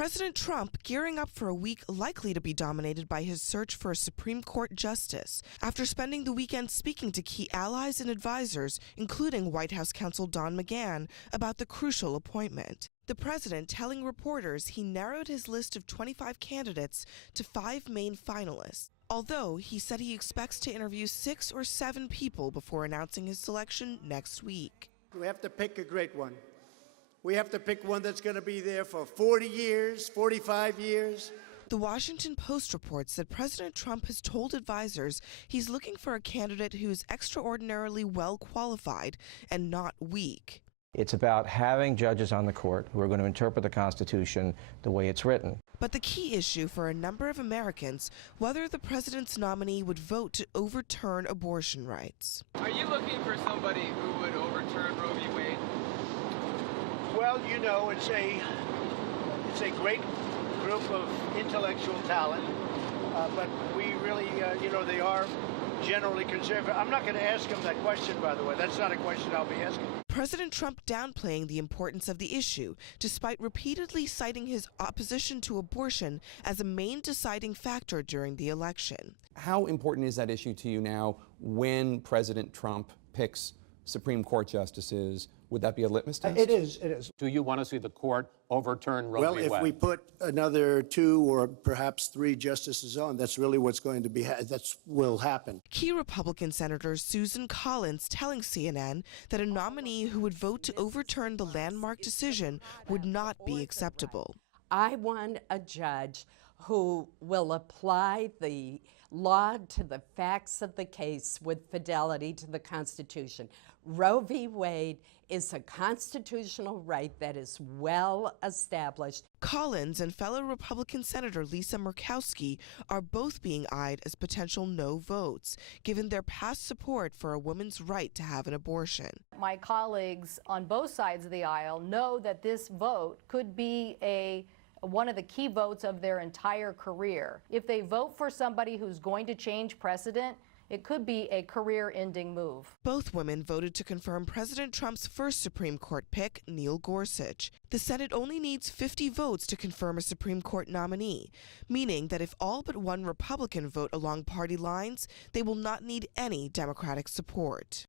President Trump gearing up for a week likely to be dominated by his search for a Supreme Court justice after spending the weekend speaking to key allies and advisors, including White House counsel Don McGahn, about the crucial appointment. The president telling reporters he narrowed his list of 25 candidates to 5 main finalists, although he said he expects to interview 6 or 7 people before announcing his selection next week. We have to pick a great one. We have to pick one that's going to be there for 40 years, 45 years. The Washington Post reports that President Trump has told advisors he's looking for a candidate who is extraordinarily well qualified and not weak. It's about having judges on the court who are going to interpret the Constitution the way it's written. But the key issue for a number of Americans, whether the president's nominee would vote to overturn abortion rights. Are you looking for somebody who would overturn Roe v. Wade? Well, you know, it's a great group of intellectual talent, but we really, they are generally conservative. I'm not going to ask him that question, by the way. That's not a question I'll be asking. President Trump downplaying the importance of the issue, despite repeatedly citing his opposition to abortion as a main deciding factor during the election. How important is that issue to you now when President Trump picks Supreme Court justices? Would that be a litmus test? It is. Do you want to see the court overturn Roe Well, v. if Wade? we put another 2 or perhaps 3 justices on, that's really what's going to be, will happen. Key Republican Senator Susan Collins telling CNN that a nominee who would vote to overturn the landmark decision would not be acceptable. I want a judge who will apply the law to the facts of the case with fidelity to the Constitution. Roe v. Wade is a constitutional right that is well established. Collins and fellow Republican Senator Lisa Murkowski are both being eyed as potential no votes, given their past support for a woman's right to have an abortion. My colleagues on both sides of the aisle know that this vote could be one of the key votes of their entire career. If they vote for somebody who's going to change precedent, it could be a career-ending move. Both women voted to confirm President Trump's first Supreme Court pick, Neil Gorsuch. The Senate only needs 50 votes to confirm a Supreme Court nominee, meaning that if all but one Republican vote along party lines, they will not need any Democratic support.